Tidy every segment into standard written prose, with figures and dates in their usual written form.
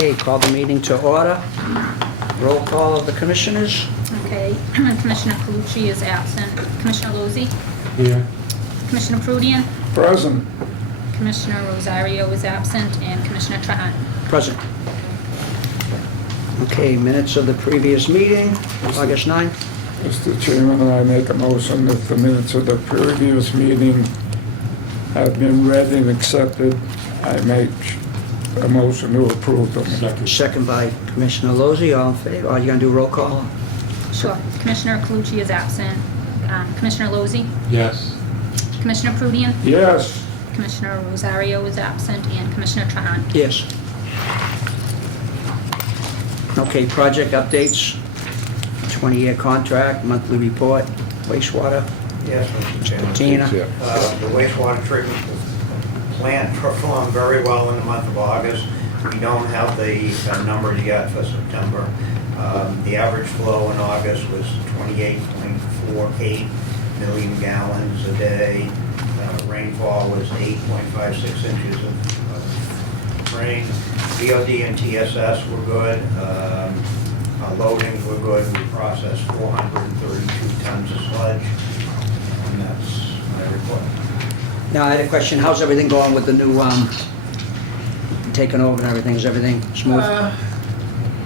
Okay, call the meeting to order. Roll call of the commissioners. Okay, Commissioner Calucci is absent. Commissioner Lozey? Here. Commissioner Prudian? Present. Commissioner Rosario is absent, and Commissioner Trahan. Present. Okay, minutes of the previous meeting, August 9th. Mr. Chairman, I make a motion that the minutes of the previous meeting have been read and accepted. I make a motion to approve them. Second by Commissioner Lozey. All in favor? Are you going to do roll call? Sure. Commissioner Calucci is absent. Commissioner Lozey? Yes. Commissioner Prudian? Yes. Commissioner Rosario is absent, and Commissioner Trahan. Yes. Okay, project updates. 20-year contract, monthly report, wastewater. Yes, Mr. Chairman. Tina? The wastewater treatment plant performed very well in the month of August. We don't have the numbers yet for September. The average flow in August was 28.48 million gallons a day. Rainfall was 8.56 inches of rain. VOD and TSS were good. Loadings were good. We processed 432 tons of sludge. And that's my report. Now, I had a question. How's everything going with the new, taking over and everything? Is everything smooth?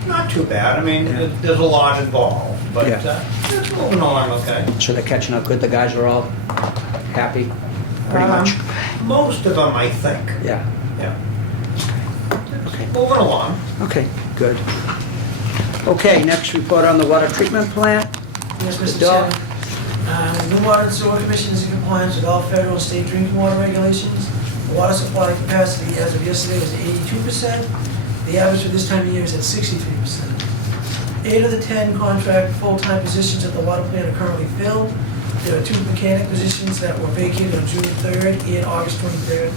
Not too bad. I mean, there's a lot involved, but Yeah. it's moving along okay. So they're catching up good? The guys are all happy? Pretty much? Most of them, I think. Yeah. Yeah. Okay. Moving along. Okay, good. Okay, next report on the water treatment plant. Yes, Mr. Doug? Chairman. The New Water and Sewer Commission is in compliance with all federal and state drinking water regulations. The water supply capacity as of yesterday was 82%. The average for this time of year is at 63%. 8 of the 10 contract full-time positions at the water plant are currently filled. There are 2 mechanic positions that were vacated on June 3rd and August 23rd.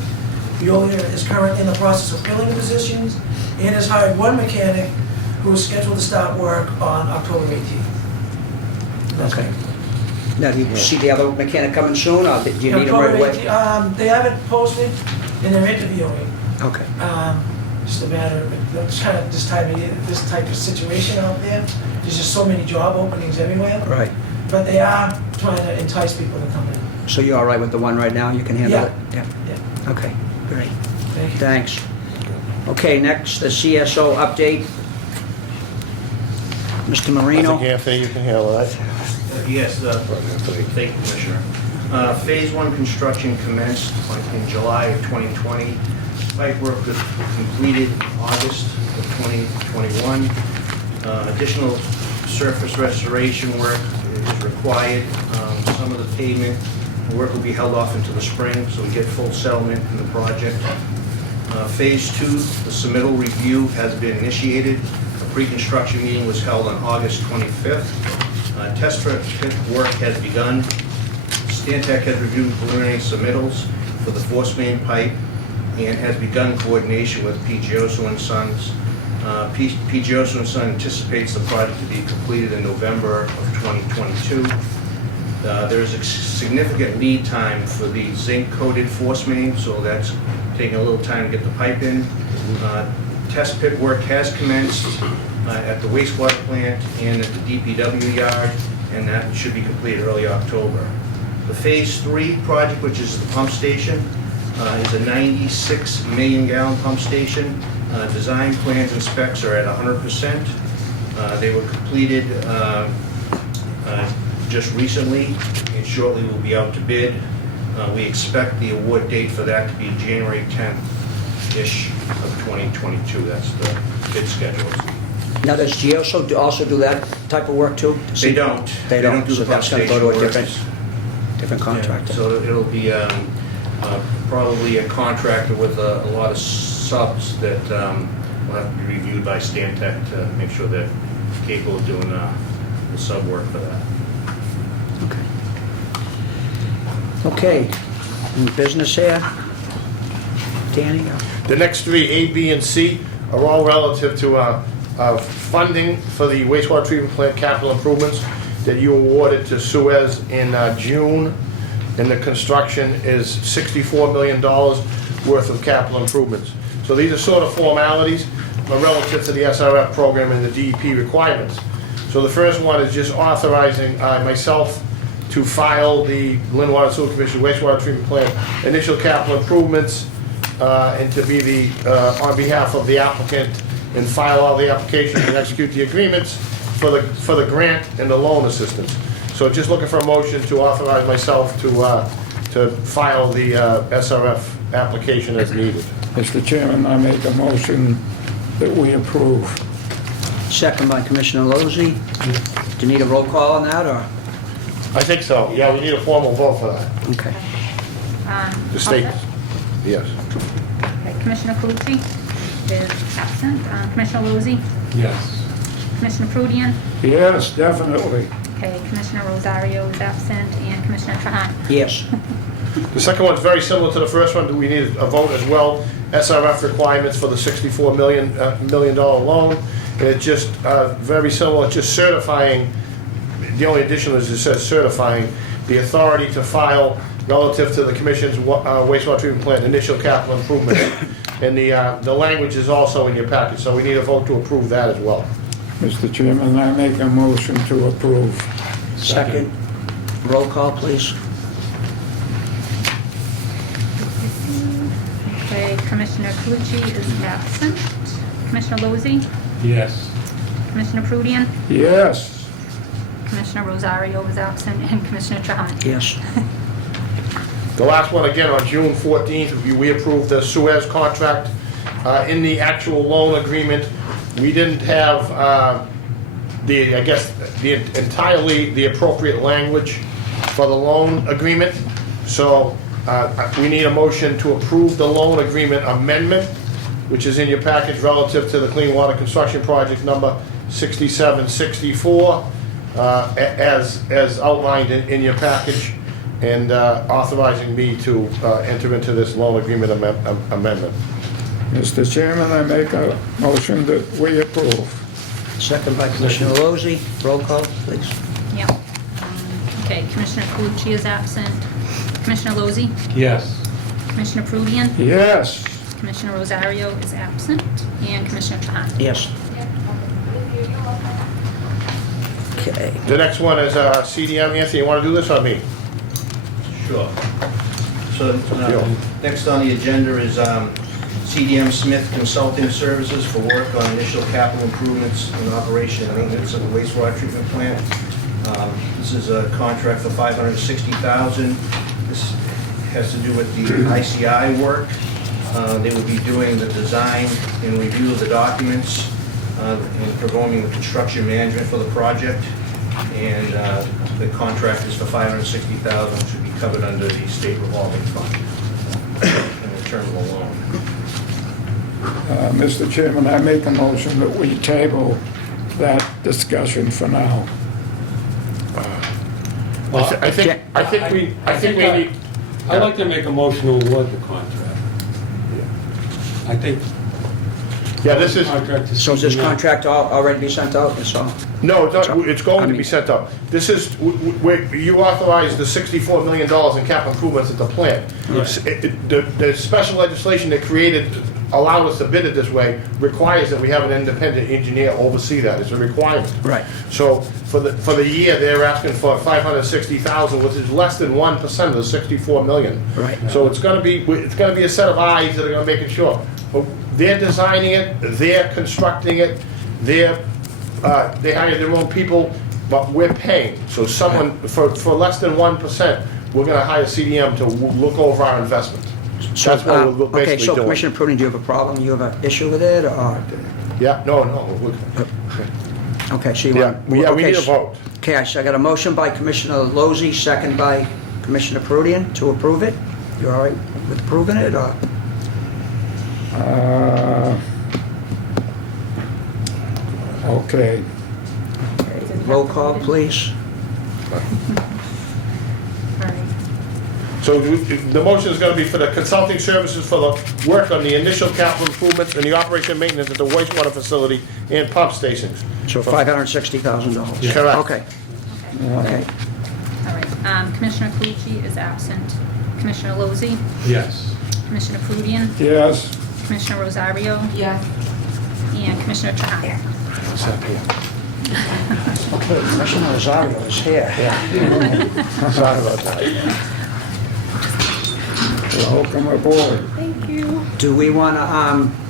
Veolia is currently in the process of filling the positions and has hired 1 mechanic who is scheduled to start work on October 18th. That's Okay. Now, do you see the other mechanic coming soon, or do you need him right away? They have it posted and they're interviewing. Okay. Just a matter of kind of this type of situation out there. There's just so many job openings everywhere. Right. But they are trying to entice people to come in. So you're all right with the one right now? You can handle it? Yeah. Okay, great. Thank you. Thanks. Okay, next, the CSO update. Mr. Marino? I think, Anthony, you can handle that. Yes, thank you, Commissioner. Phase 1 construction commenced in July of 2020. Pipe work was completed in August of 2021. Additional surface restoration work is required. Some of the pavement work will be held off into the spring, so we get full settlement in the project. Phase 2, the submittal review has been initiated. A pre-construction meeting was held on August 25th. Test pit work has begun. Stantec has reviewed preliminary submittals for the force main pipe and has begun coordination with Pigioso and Sons. Pigioso and Sons anticipates the project to be completed in November of 2022. There is a significant lead time for the zinc-coated force main, so that's taking a little time to get the pipe in. Test pit work has commenced at the wastewater plant and at the DPW yard, and that should be completed early October. The Phase 3 project, which is the pump station, is a 96 million gallon pump station. Design plans and specs are at 100%. They were completed just recently, and shortly will be out to bid. We expect the award date for that to be January 10th-ish of 2022. That's the bid schedule. Now, does Gioso also do that type of work too? They don't. They don't, do so the pump that's gonna station go to a work. different contractor. Yeah, so it'll be probably a contractor with a lot of subs that will have to be reviewed by Stantec to make sure they're capable of doing the sub work for that. Okay, any business here? Danny? The next 3, A, B, and C, are all relative to funding for the wastewater treatment plant capital improvements that you awarded to Suez in June, and the construction is $64 million worth of capital improvements. So these are sort of formalities. relative to the SRF program and the DEP requirements. So the first one is just authorizing myself to file the Lynn Water and Sewer Commission wastewater treatment plant initial capital improvements, and to be the, on behalf of the applicant, and file all the applications and execute the agreements for the grant and the loan assistance. So just looking for a motion to authorize myself to file the SRF application as needed. Mr. Chairman, I make a motion that we approve. Second by Commissioner Lozey. Do you need a roll call on that, or? I think so, yeah, we need a formal vote for that. Okay. The state, yes. Okay, Commissioner Calucci is absent. Commissioner Lozey? Yes. Commissioner Prudian? Yes, definitely. Okay, Commissioner Rosario is absent, and Commissioner Trahan? Yes. The second one's very similar to the first one. Do we need a vote as well? SRF requirements for the $64 million loan. And it's just very similar, it's just certifying, the only addition is it says certifying the authority to file relative to the Commission's wastewater treatment plant initial capital improvement. And the language is also in your package, so we need a vote to approve that as well. Mr. Chairman, I make a motion to approve. Second. Roll call, please. Okay, Commissioner Calucci is absent. Commissioner Lozey? Yes. Commissioner Prudian? Yes. Commissioner Rosario is absent, and Commissioner Trahan? Yes. The last one, again, on June 14th, we approved the Suez contract. In the actual loan agreement, we didn't have entirely the appropriate language for the loan agreement. So we need a motion to approve the loan agreement amendment, which is in your package relative to the Clean Water Construction Project number 6764, as outlined in your package, and authorizing me to enter into this loan agreement amendment. Mr. Chairman, I make a motion that we approve. Second by Commissioner Lozey. Roll call, please. Yep. Okay, Commissioner Calucci is absent. Commissioner Lozey? Yes. Commissioner Prudian? Yes. Commissioner Rosario is absent, and Commissioner Trahan? Yes. Okay. The next one is CDM. Anthony, you want to do this or me? Sure. So, next on the agenda is CDM Smith Consulting Services for work on initial capital improvements and operation and maintenance of the wastewater treatment plant. This is a contract for $560,000. This has to do with the ICI work. They would be doing the design and review of the documents and performing the construction management for the project. And the contract is for $560,000, which would be covered under the state revolving fund in the term of the loan. Mr. Chairman, I make a motion that we table that discussion for now. I think we need. I'd like to make a motion to award the contract. I think. Yeah, this is. Contract is So is this CDM. contract already be sent out? It's all? No, it's not, it's going to be sent up. This is, you authorized the $64 million in capital improvements at the plant. The special legislation that created, allowed us to bid it this way, requires that we have an independent engineer oversee that. It's a requirement. Right. So for the year, they're asking for $560,000, which is less than 1% of the $64 million. Right. So it's gonna be a set of eyes that are gonna make it sure. They're designing it, they're constructing it, they hire their own people, but we're paying. So someone, for less than 1%, we're gonna hire CDM to look over our investment. So, That's what we're okay, basically so doing. Commissioner Pruden, do you have a problem? You have an issue with it, or? Yeah, no, Okay, so you yeah, want? we okay, need a vote. Okay, so I got a motion by Commissioner Lozey, second by Commissioner Pruden to approve it. You all right with approving it, or? Okay. Roll call, please. All right. So the motion is gonna be for the consulting services for the work on the initial capital improvements and the operation and maintenance at the wastewater facility and pump stations. So $560,000. Yeah. Correct. Okay, okay. All right. Commissioner Calucci is absent. Commissioner Lozey? Yes. Commissioner Prudian? Yes. Commissioner Rosario? Yes. and Commissioner Trahan. Okay, Commissioner Rosario is here. Sorry about that. Welcome aboard. Do we want to,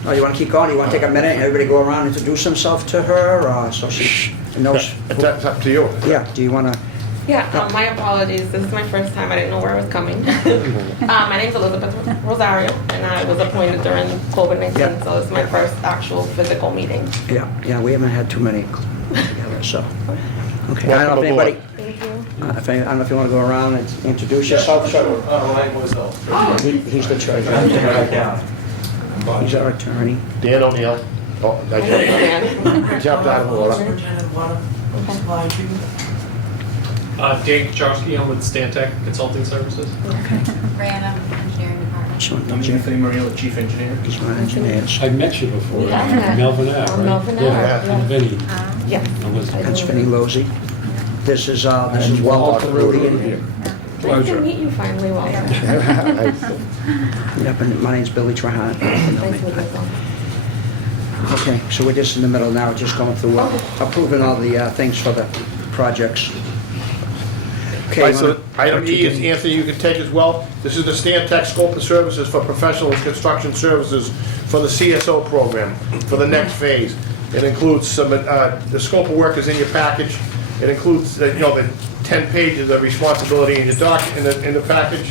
oh, you want to keep going? You want to take a minute and everybody go around and introduce himself to her, or so she knows? That's up to you. Yeah, do you want to? Yeah, my apologies. This is my first time. I didn't know where I was coming. My name's Elizabeth Rosario, and I was appointed during COVID-19, Yeah. so this is my first actual physical meeting. Yeah, we haven't had too many together, so. Okay, I don't know if Welcome anybody, Thank you. I don't know if you want to go around and introduce yourself. Sure. He's the treasurer. He's our attorney. Dan O'Neill. Oh, I jumped out of order. Superintendent of Water Supply and Treatment. Dan Kucharski, I'm with Stantec Consulting Services. Brianna, Engineering Department. Sure, I'm Anthony Marino, the Chief Engineer. He's one of the engineers. I met you before, Yeah. Melvin Ave, right? Melvin Yeah, Ave, and Vinny. Yeah. Elizabeth. That's Vinnie Losey. This is Walter Walter Rudy. Nice to Pleasure. meet you finally, Walter. Yep, and my name's Billy Trahan. Nice to meet you. Okay, so we're just in the middle now, just going through approving all the things for the projects. Okay. Right, so you wanna- item E is, Anthony, you can take as well. This is the Stantec scope of services for professional and construction services for the CSO program for the next phase. It includes some, the scope of work is in your package. It includes, the 10 pages of responsibility in your in the package,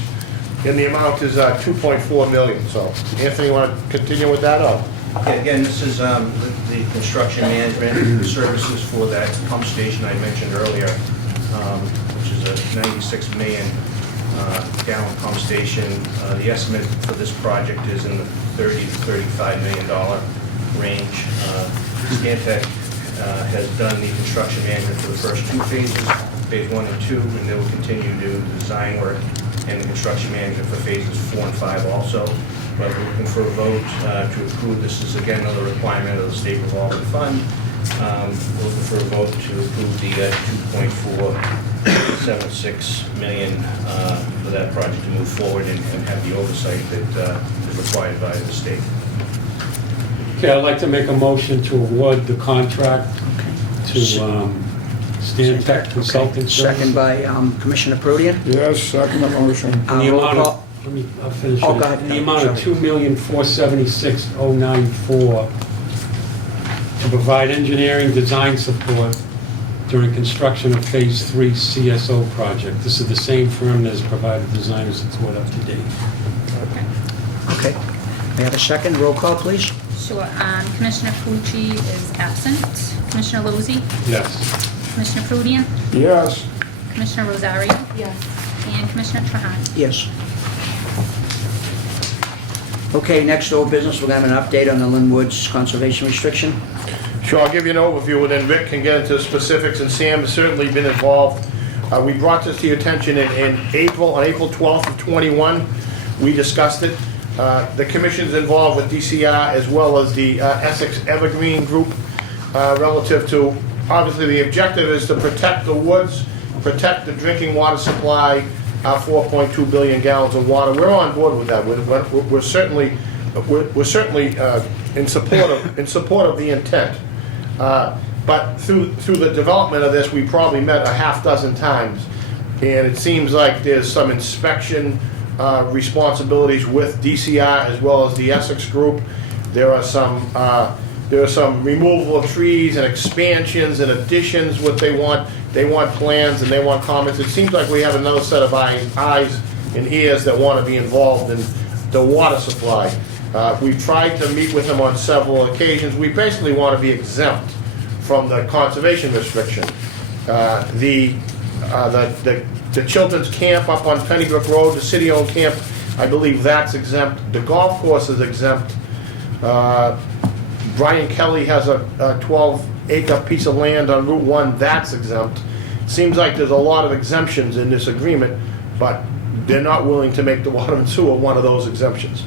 and the amount is 2.4 million. So, Anthony, you want to continue with that, or? Yeah, again, this is the construction management services for that pump station I mentioned earlier, which is a 96 million gallon pump station. The estimate for this project is in the $30 to $35 million range. Stantec has done the construction management for the first two phases, phase 1 and 2, and they will continue to do the design work and the construction management for phases 4 and 5 also. But we're looking for a vote to approve. This is again another requirement of the state revolving fund. We're looking for a vote to approve the 2.476 million for that project to move forward and have the oversight that is required by the state. Okay, I'd like to make a motion to award the contract to Stantec Consulting Services. Second by Commissioner Prudian. Yes, second motion. In the Roll amount call. of, I'll finish Oh, it. go ahead. In the amount of $2,476,094 to provide engineering design support during construction of Phase 3 CSO project. This is the same firm that has provided design support up to date. Okay. May I have a second? Roll call, please. Sure. Commissioner Calucci is absent. Commissioner Lozey, Yes. Commissioner Prudian, Yes, Commissioner Rosario, Yes. and Commissioner Trahan. Yes. Okay, next old business, we're going to have an update on the Lynn Woods conservation restriction. Sure, I'll give you an overview, and then Rick can get into the specifics, and Sam has certainly been involved. We brought this to your attention in April, on April 12th of '21. We discussed it. The commission's involved with DCR as well as the Essex Evergreen Group relative to, obviously, the objective is to protect the woods, protect the drinking water supply, 4.2 billion gallons of water. We're on board with that. We're certainly in support of the intent. But through the development of this, we probably met a half dozen times, and it seems like there's some inspection responsibilities with DCR as well as the Essex Group. There are some removal of trees and expansions and additions. What they want plans and they want comments. It seems like we have another set of eyes and ears that want to be involved in the water supply. We've tried to meet with them on several occasions. We basically want to be exempt from the conservation restriction. The Chilton's Camp up on Pennybrook Road, the city-owned camp, I believe that's exempt. The golf course is exempt. Brian Kelly has a 12-acre piece of land on Route 1, that's exempt. Seems like there's a lot of exemptions in this agreement, but they're not willing to make the water and sewer one of those exemptions.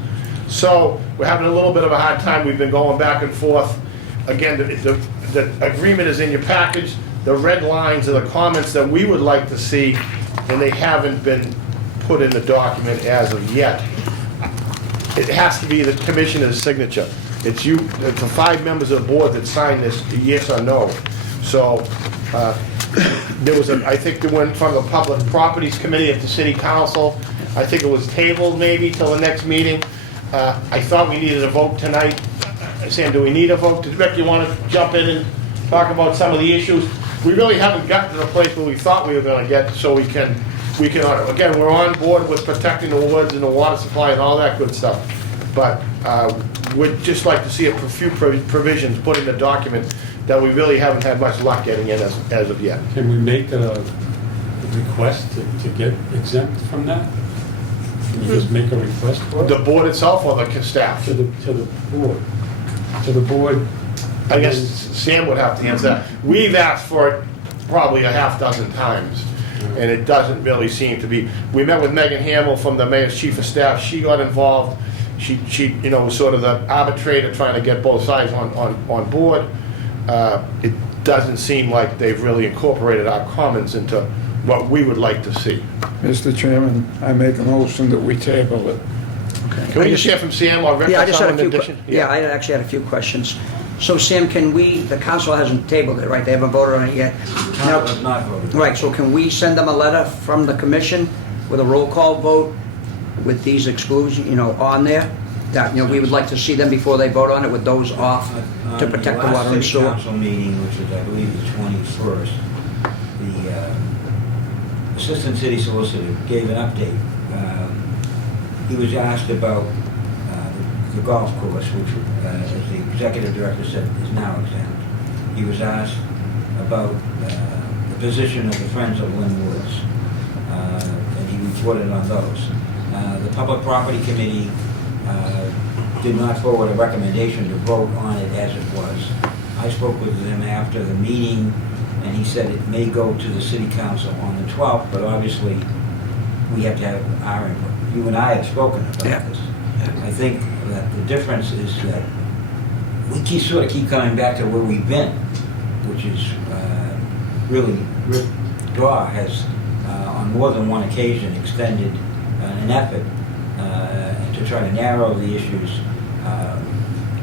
So we're having a little bit of a hard time. We've been going back and forth. Again, the agreement is in your package. The red lines are the comments that we would like to see, and they haven't been put in the document as of yet. It has to be the commissioner's signature. It's you, it's the 5 members of the board that sign this, yes or no. So, there was I think they went from the Public Properties Committee at the City Council. I think it was tabled maybe till the next meeting. I thought we needed a vote tonight. Sam, do we need a vote? Rick, you want to jump in and talk about some of the issues? We really haven't gotten to the place where we thought we were going to get, so we can, again, we're on board with protecting the woods and the water supply and all that good stuff. But we'd just like to see a few provisions put in the document that we really haven't had much luck getting in as of yet. Can we make a request to get exempt from that? Can you just make a request for it? The board itself or the staff? To the board. To the board. I guess Sam would have to answer that. We've asked for it probably a half dozen times, and it doesn't really seem to be. We met with Megan Hamill from the mayor's chief of staff. She got involved. She was sort of the arbitrator trying to get both sides on board. It doesn't seem like they've really incorporated our comments into what we would like to see. Mr. Chairman, I make a motion that we table it. Can we just hear from Sam or Rick? Yeah, I just had a in few, addition? I actually had a few questions. So Sam, can we, the council hasn't tabled it, right? They haven't voted on it yet. Now- has not voted. Right, so can we send them a letter from the commission with a roll call vote with these exclusions, on there? That, we would like to see them before they vote on it with those off to protect the water and The sewer. last city council meeting, which is, I believe, the 21st, the assistant city solicitor gave an update. He was asked about the golf course, which, as the executive director said, is now exempt. He was asked about the position of the Friends of Lynn Woods, and he reported on those. The Public Property Committee did not forward a recommendation to vote on it as it was. I spoke with him after the meeting, and he said it may go to the City Council on the 12th, but obviously we have to have our input. You and I had spoken about this. I think that the difference is that we sort of keep coming back to where we've been, which is really Rick Daw has on more than one occasion extended an effort to try to narrow the issues.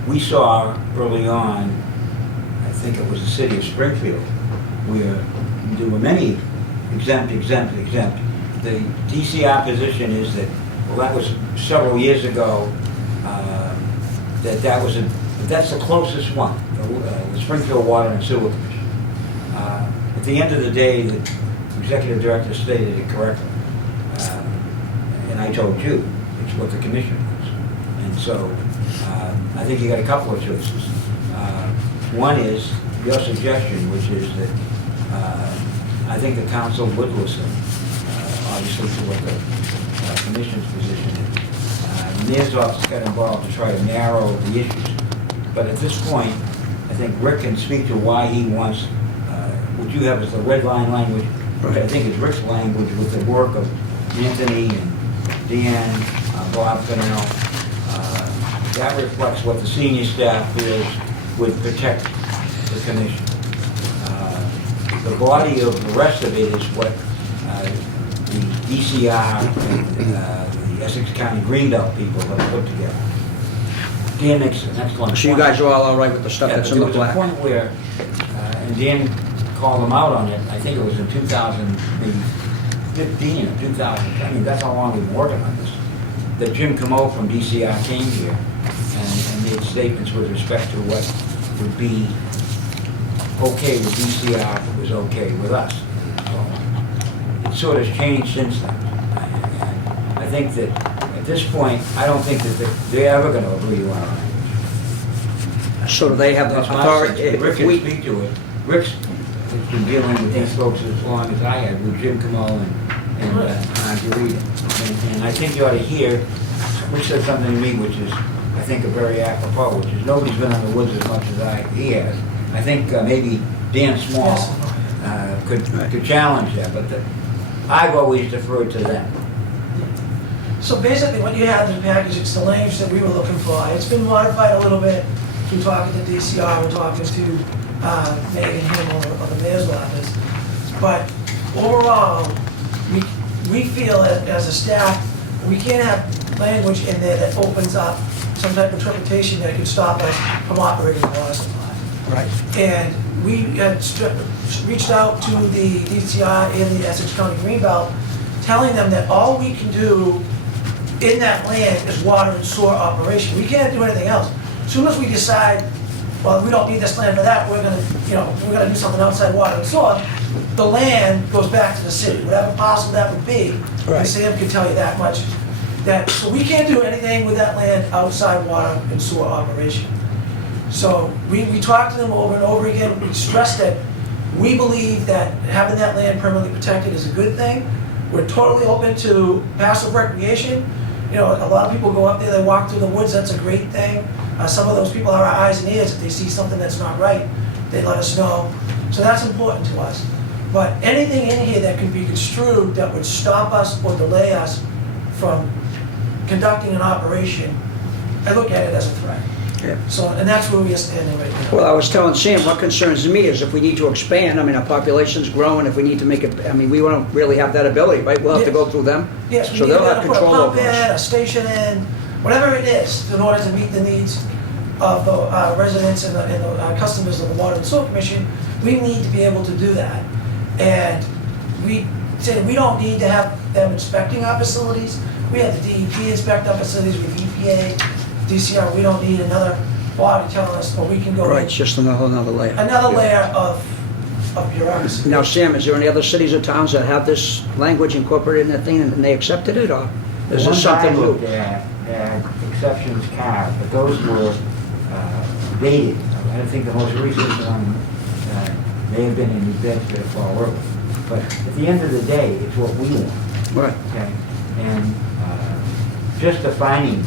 We saw early on, I think it was the city of Springfield, where there were many exempt. The DCR position is that, well, that was several years ago, that's the closest one, the Springfield Water and Sewer Commission. At the end of the day, the executive director stated it correctly. And I told you, it's what the commission was. And so, I think you got a couple of choices. One is your suggestion, which is that I think the council would listen, obviously, to what the commission's position is. The mayor's office got involved to try to narrow the issues. But at this point, I think Rick can speak to why he wants, what you have is the red line language, which I think is Rick's language with the work of Anthony and Dan, Bob Fennell. That reflects what the senior staff feels would protect the commission. The body of the rest of it is what the DCR and the Essex County Greenbelt people have put together. Dan makes an excellent point. So you guys are all right with the stuff that's in the black? There was a point where, and Dan called them out on it, I think it was in 2015 or 2000, I mean, that's how long we've been working on this, that Jim Camo from DCR came here and made statements with respect to what would be okay with DCR if it was okay with us. So it sort of changed since then. And I think that at this point, I don't think that they're ever going to agree to our language. So do they have the That's my authority? sense. Rick if can we- speak to it. Rick's been dealing with these folks as long as I have, with Jim Camo and Marguerite. And I think you ought to hear, Rick said something to me which is, I think, a very apropos, which is nobody's been in the woods as much as he has. I think maybe Dan Small could challenge that, but I've always deferred to them. So basically, what you have in the package, it's the language that we were looking for. It's been modified a little bit through talking to DCR and talking to Megan Hamill of the mayor's office. But overall, we feel that as a staff, we can't have language in there that opens up some type of interpretation that could stop us from operating the water supply. Right. And we had reached out to the DCI and the Essex County Greenbelt, telling them that all we can do in that land is water and sewer operation. We can't do anything else. As soon as we decide, well, we don't need this land for that, we're gonna do something outside water and sewer, the land goes back to the city, whatever parcel that would be. Right. And Sam can tell you that much. So we can't do anything with that land outside water and sewer operation. So we talked to them over and over again. We stressed that we believe that having that land permanently protected is a good thing. We're totally open to passive recreation. You know, a lot of people go up there, they walk through the woods, that's a great thing. Some of those people are our eyes and ears. If they see something that's not right, they let us know. So that's important to us. But anything in here that could be construed that would stop us or delay us from conducting an operation, I look at it as a threat. Yeah. So, and that's where we are standing right now. Well, I was telling Sam, what concerns me is if we need to expand, I mean, our population's growing, if we need to make it, I mean, we won't really have that ability, right? We'll have to go through them. Yes, we So need they'll to have put a control pump over in, us. a station in, whatever it is, in order to meet the needs of the residents and the customers of the Water and Sewer Commission. We need to be able to do that. And we said we don't need to have them inspecting our facilities. We have the DEP inspect our facilities with EPA, DCR. We don't need another body telling us, well, we can go Right, it's just another layer. another layer of bureaucracy. Now, Sam, is there any other cities or towns that have this language incorporated in their thing and they accepted it, or is this something The new? ones I looked at had exceptions carved, but those were dated. I think the most recent one may have been in New Bedford or Fall River. But at the end of the day, it's what we want. Right. Okay, and just defining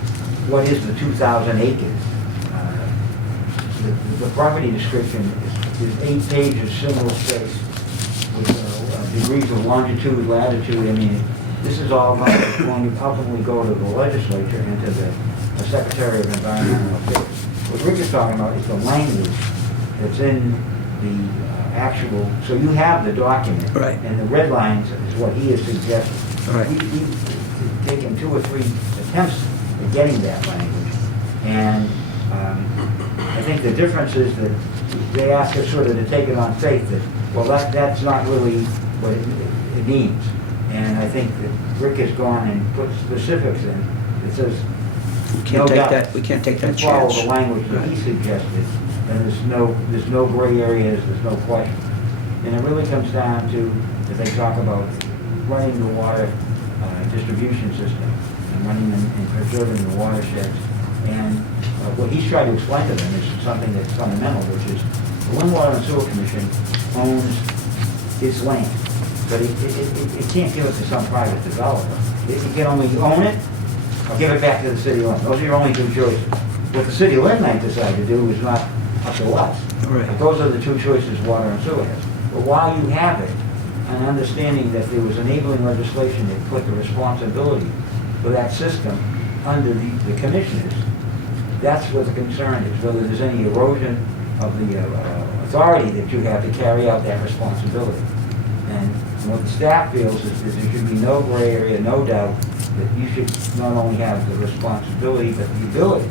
what is the 2,000 acres, the property description is 8 pages, single space, with degrees of longitude, latitude. I mean, this is all going to ultimately go to the legislature and to the Secretary of Environmental Affairs. What Rick is talking about is the language that's in the actual, so you have the document. Right. And the red lines is what he is suggesting. Right. We've taken 2 or 3 attempts at getting that language. And I think the difference is that they ask us sort of to take it on faith that, well, that's not really what it means. And I think that Rick has gone and put specifics in. It says, We can't take that follow chance. the language that he suggested, and there's no gray areas, there's no question. And it really comes down to, if they talk about running the water distribution system, and running and preserving the watersheds. And what he's trying to explain to them is something that's fundamental, which is the Lynn Water and Sewer Commission owns its land, but it can't give it to some private developer. It can only own it or give it back to the city owner. Those are your only 2 choices. What the city of Lynn might decide to do is not up to us. Right. But those are the 2 choices water and sewer has. But while you have it, and understanding that there was enabling legislation that put the responsibility for that system under the commissioners, that's what the concern is, whether there's any erosion of the authority that you have to carry out that responsibility. And what the staff feels is that there should be no gray area, no doubt, that you should not only have the responsibility, but the ability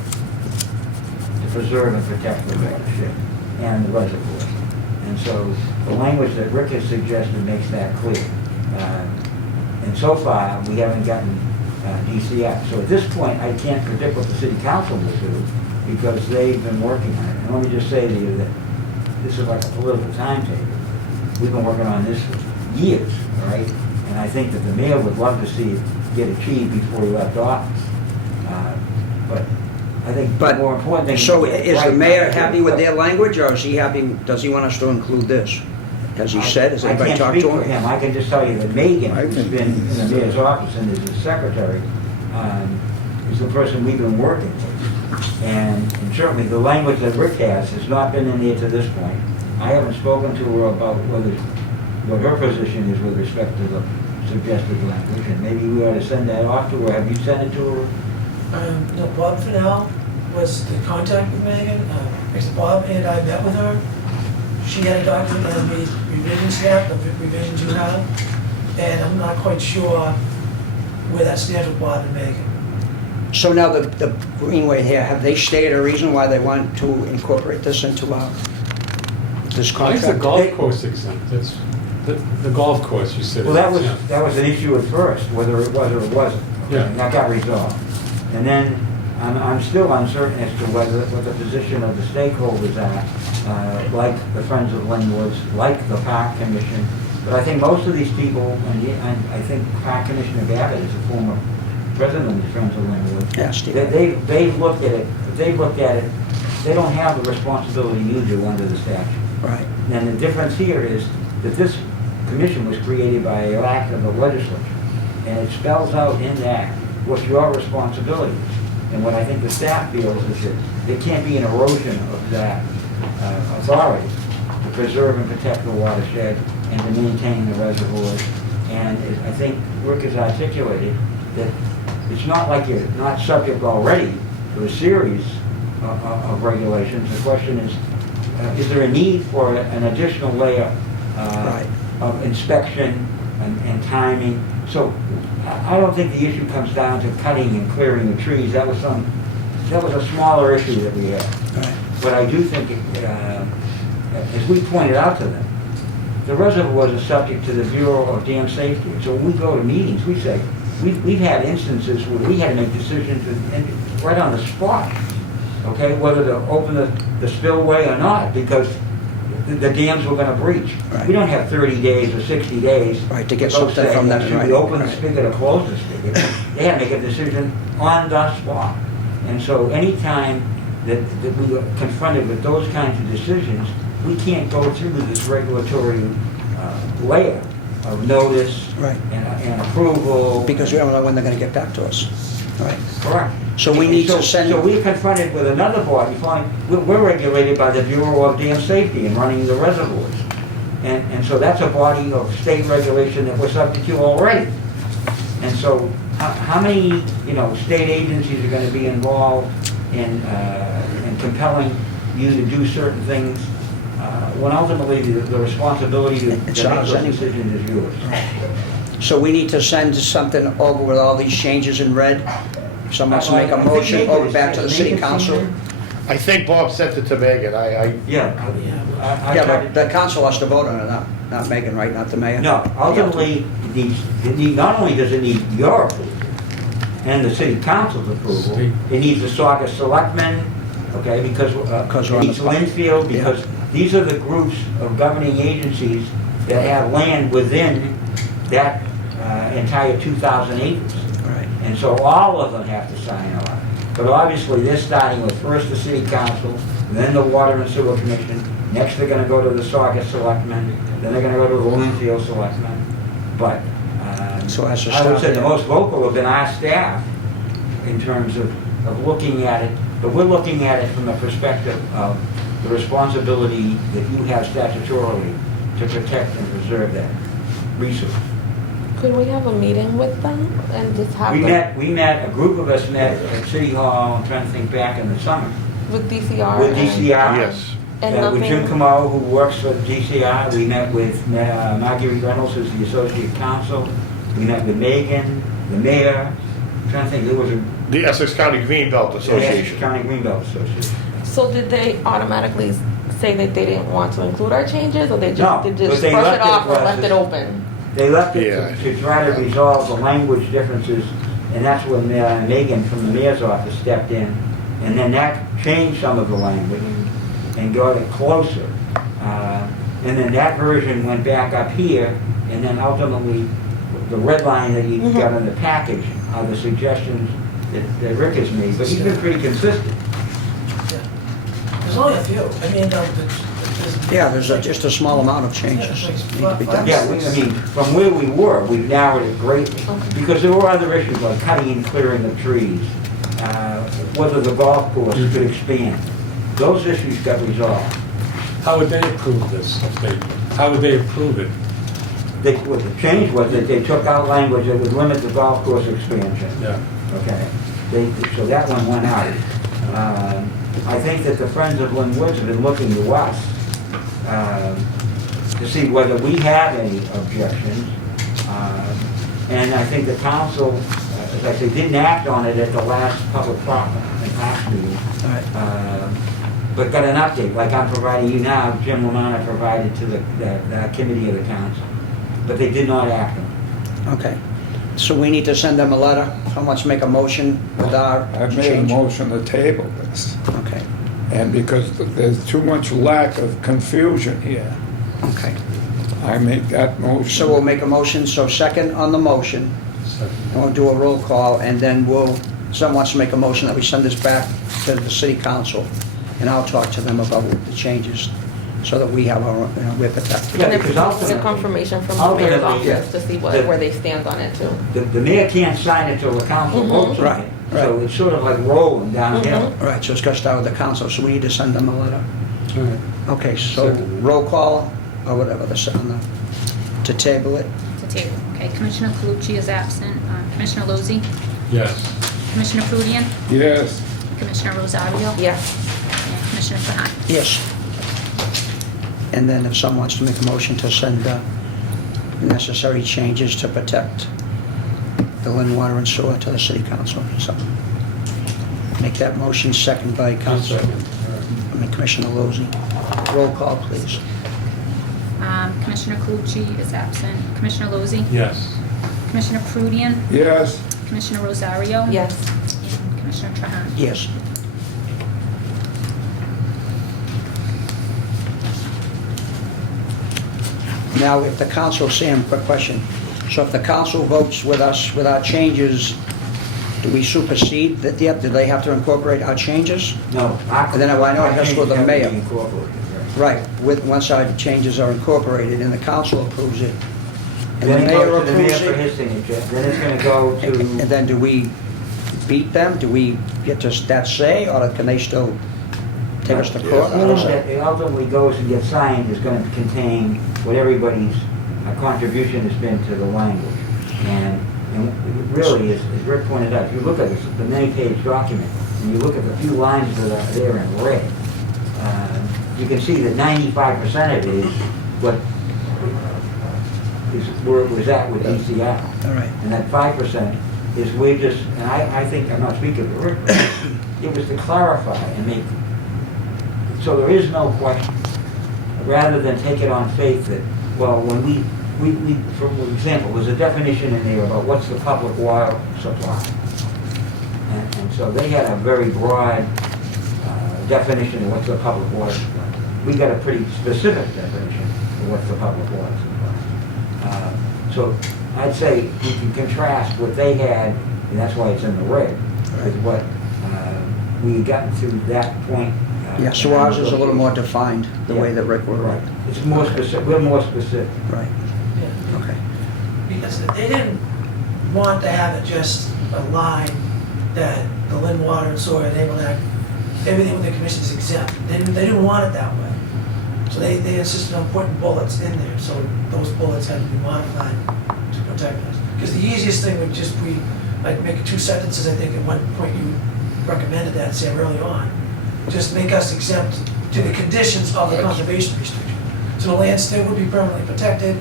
to preserve and protect the watershed and the reservoir. And so the language that Rick has suggested makes that clear. And so far, we haven't gotten DCF. So at this point, I can't predict what the city council will do because they've been working on it. And let me just say to you that this is like a political timetable. We've been working on this for years, all right? And I think that the mayor would love to see it get achieved before he left office. But I think the more important thing... So is the mayor happy with their language, or is he happy, does he want us to include this? Has he said, has anybody talked to I can't speak for him? him. I can just tell you that Megan, who's been in the mayor's office and is his secretary, is the person we've been working with. And certainly the language that Rick has not been in there to this point. I haven't spoken to her about what her position is with respect to the suggested language, and maybe we ought to send that off to her. Have you sent it to her? No, Bob Fennell was the contact with Megan. Bob and I met with her. She had a document that had made revisions to that, the revisions you have, and I'm not quite sure where that stands with Bob and Megan. So now the Greenway here, have they stated a reason why they want to incorporate this into this Why is the contract? golf course exempt? That's, the golf course, you said. Well, that is was, exempt. that was an issue at first, whether it was or it wasn't. Yeah. And that got resolved. And then, I'm still uncertain as to what the position of the stakeholders are, like the Friends of Lynn Woods, like the Park Commission. But I think most of these people, and I think Park Commissioner Babbitt is a former president of the Friends of Lynn Woods. Yeah, Steve. They've looked at it, they don't have the responsibility you do under the statute. Right. And the difference here is that this commission was created by an act of the legislature, and it spells out in that what your responsibility is. And what I think the staff feels is that there can't be an erosion of that authority to preserve and protect the watershed and to maintain the reservoirs. And I think Rick has articulated that it's not like you're not subject already to a series of regulations. The question is there a need for an additional layer of inspection and timing? So I don't think the issue comes down to cutting and clearing the trees. That was a smaller issue that we had. Right. But I do think, as we pointed out to them, the reservoirs are subject to the Bureau of Dam Safety. So when we go to meetings, we say, we've had instances where we had to make decisions right on the spot, okay, whether to open the spillway or not, because the dams were going to breach. Right. We don't have 30 days or 60 days. Right, to get go something say, from them, should right, we open the right. spigot or close the spigot? They had to make a decision on the spot. And so anytime that we were confronted with those kinds of decisions, we can't go through this regulatory layer of notice Right. and approval. Because we don't know when they're going to get back to us. Right. Correct. So we need to send... So we're confronted with another body, we're regulated by the Bureau of Dam Safety and running the reservoirs. And so that's a body of state regulation that we're subject to already. And so how many, state agencies are going to be involved in compelling you to do certain things when ultimately the responsibility to make those decisions is yours? So we need to send something over with all these changes in red? Someone wants to make a motion over back to the city council? I think Bob sent it to Megan. Yeah, but the council has to vote on it, not Megan, right, not the mayor? No, ultimately, not only does it need your approval and the city council's approval, it needs the Saugus Selectmen, okay, because we're it on needs the- Linfield, because these are the groups of governing agencies that have land within that entire 2,000 acres. Right. And so all of them have to sign on. But obviously, they're starting with first the city council, then the water and sewer commission. Next, they're going to go to the Saugus Selectmen. Then they're going to go to the Linfield Selectmen. But So as a I would start, say the yeah. most vocal have been our staff in terms of looking at it. But we're looking at it from the perspective of the responsibility that you have statutorily to protect and preserve that resource. Could we have a meeting with them and just have We met, a group of us met at City Hall, I'm trying to think back in the summer, with DCR? with DCR. Yes. And With Jim nothing? Camo, who works for DCR. We met with Marguerite Reynolds, who's the associate counsel. We met with Megan, the mayor. I'm trying to think, there was The Essex County Greenbelt the Essex Association. County Greenbelt Association. So did they automatically say that they didn't want to include our changes, or they No, just, they but just they brushed left it off it or was- left it open? They left it Yeah. to try to resolve the language differences, and that's when Megan from the mayor's office stepped in, and then that changed some of the language and got it closer. And then that version went back up here, and then ultimately, the red line that you got in the package are the suggestions that Rick has made, but he's been pretty consistent. There's only a few. I mean, Yeah, there's just a small amount of changes Yeah, need to be done. Yeah, I mean, from where we were, we've narrowed it greatly, because there were other issues like cutting and clearing of trees, whether the golf course could expand. Those issues got resolved. How would they approve this? How would they approve it? What the change was that they took out language that would limit the golf course expansion. Yeah. Okay, so that one went out. I think that the Friends of Lynn Woods have been looking to us to see whether we have any objections. And I think the council as I say, didn't act on it at the last public meeting. All right. But got an update, like I'm providing you now, Jim Lamont provided to the committee of the towns. But they did not act on it. Okay. So we need to send them a letter. Someone wants to make a motion with our I made a change. motion to table this. Okay, And because there's too much lack of confusion here, okay. I make that motion. So we'll make a motion, so second on the motion, Second. and we'll do a roll call, and then someone wants to make a motion that we send this back to the city council, and I'll talk to them about the changes, so that we have our, we're protected. Yeah, And because then ultimately- the confirmation from the mayor's ultimately, office to see the- where they stand on it too. The mayor can't sign it till the council votes on Right, it. So it's sort of like rolling downhill. All right, so it's got to start with the council, so we need to send them a letter. All right. Okay, so roll call, or whatever, to table it. To table. Okay, Commissioner Calucci is absent. Commissioner Lozey, Yes. Commissioner Prudian, Yes, Commissioner Rosario, Yes. and Commissioner Trahan. Yes. And then if someone wants to make a motion to send necessary changes to protect the Lynn Water and Sewer to the city council, so. Make that motion, second by Council, Second. All right. Commissioner Lozey. Roll call, please. Commissioner Calucci is absent. Commissioner Lozey, Yes. Commissioner Prudian, yes, Commissioner Rosario, Yes. and Commissioner Trahan. Yes. Now, if the council, Sam, quick question. So if the council votes with us, with our changes, do we supersede that? Do they have to incorporate our changes? No. And then I know it has to go to the mayor. Incorporated, right. Right, once our changes are incorporated and the council approves it, and the Then it mayor goes to the mayor approves for it, his signature, then it's gonna go and to, then do we beat them? Do we get to that say, or can they still take us to the court? How form does that- that ultimately goes and gets signed is gonna contain what everybody's contribution has been to the language. And really, as Rick pointed out, if you look at this, the many-page document, and you look at the few lines that are there in red, you can see that 95% of it is what is where it was at with ECR. All right. And that 5% is we just, and I think, I'm not speaking for Rick, but it was to clarify and make, so there is no question, rather than take it on faith that, well, when we for example, there's a definition in there about what's the public water supply. And so they had a very broad definition of what's the public water supply. We got a pretty specific definition of what's the public water supply. So I'd say we can contrast what they had, and that's why it's in the red, with what we gotten to that point. Yeah, so ours is a little more defined, the way that Rick wrote Right. it. It's more specific, we're more specific. Right, Yeah. okay. Because they didn't want to have it just a line that the Lynn Water and Sewer, they want to, everything with the commission is exempt. They didn't want it that way. So they insisted on putting bullets in there, so those bullets had to be modified to protect us. Because the easiest thing would just be, like, make 2 sentences, I think at one point you recommended that, say, early on. Just make us exempt to the conditions of the conservation restriction. So the land still would be permanently protected,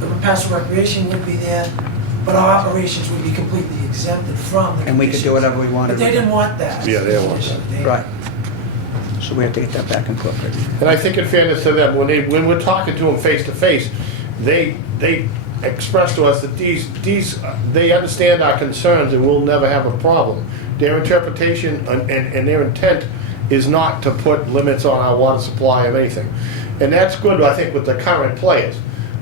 the pastoral recreation would be there, but our operations would be completely exempted from the And we could do conditions. whatever we wanted. But they didn't want that. Yeah, they didn't want that. They- Right. So we have to get that back incorporated. And I think in fairness to them, when we're talking to them face to face, they express to us that they understand our concerns and we'll never have a problem. Their interpretation and their intent is not to put limits on our water supply of anything. And that's good, I think, with the current players.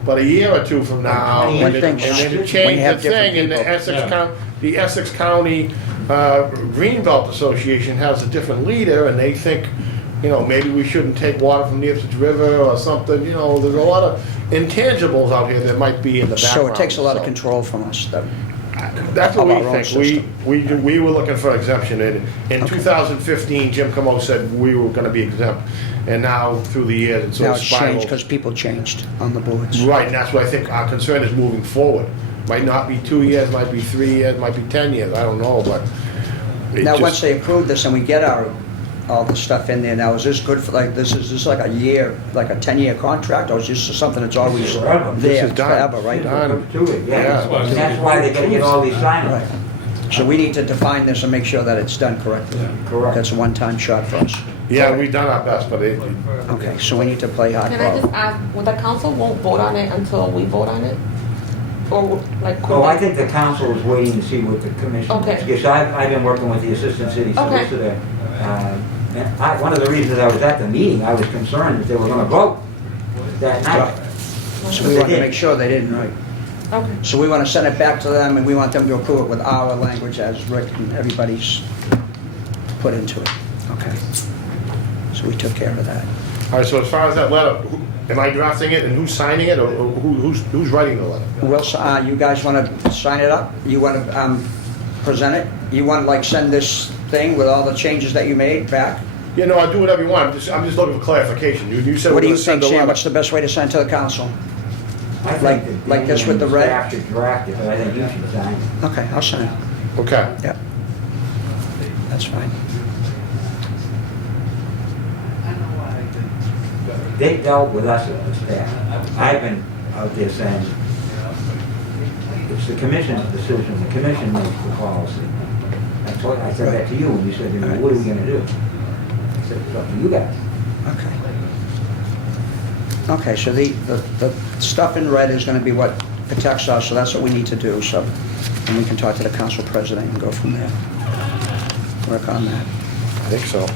But a year or two from now, When and then things- it when you changed the have different thing, and people. the Essex County Greenbelt Association has a different leader, and they think, maybe we shouldn't take water from the Ipswich River or something, there's a lot of intangibles out here that might be in the background. So it takes a lot of So, control from us. That's what we of our own think. We were looking for exemption. In 2015, Jim Camo said we were gonna be exempt, and now through the years, it's sort Now of it's changed spiraled. because people changed on the boards. Right, and that's what I think our concern is moving forward. Might not be 2 years, might be 3 years, might be 10 years, I don't know, but it Now, just- once they approve this and we get all the stuff in there, now is this good for is this like a year, like a 10-year contract, or is this something that's always Forever. This there is done. forever, right? Done. To it, yeah. Yeah. And that's why they gotta get all these signed. Right. So we need to define this and make sure that it's done correctly. Correct. That's a one-time shot for us. Yeah, we've done our best, but Okay, so we need to play Can I just hardball. ask, well, the council won't vote on it until we vote on it? Or like? Oh, I think the council is waiting to see what the commission. Okay. Yes, I've been working with the assistant city Okay. solicitor. One of the reasons I was at the meeting, I was concerned that they were gonna vote that night. So we want to make sure they didn't, right? Okay. So we want to send it back to them, and we want them to approve it with our language as Rick and everybody's put into it. Okay. So we took care of that. all right, so as far as that letter, am I drafting it and who's signing it or who's writing the letter? Well, you guys want to sign it up? You want to present it? You want to like send this thing with all the changes that you made back? Yeah, no, I'll do whatever you want. I'm just looking for clarification. You said we're What do gonna you think, send a Sam? letter. What's the best way to send to the council? I Like- think that like this with the red? Staff should draft it, but I think you should sign it. Okay, I'll sign it. Okay. Yep. That's fine. They dealt with us as the staff. I've been out there saying, it's the commission's decision, the commission makes the policy. That's what, I said that to you, and you said, what are we gonna do? I said, it's up to you guys. Okay. Okay, so the stuff in red is going to be what protects us, so that's what we need to do, so, and we can talk to the council president and go from there. Work on that. I think so.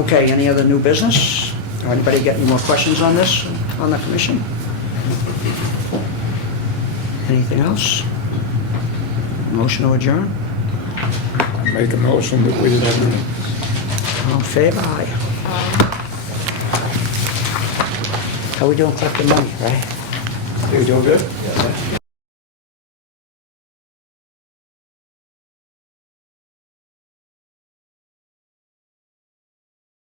Okay, any other new business? Or anybody get any more questions on this, on the commission? Anything else? Motion to adjourn? I make a motion that we adjourn. All in favor? Aye. How we doing collecting money, right? You doing good? Yeah.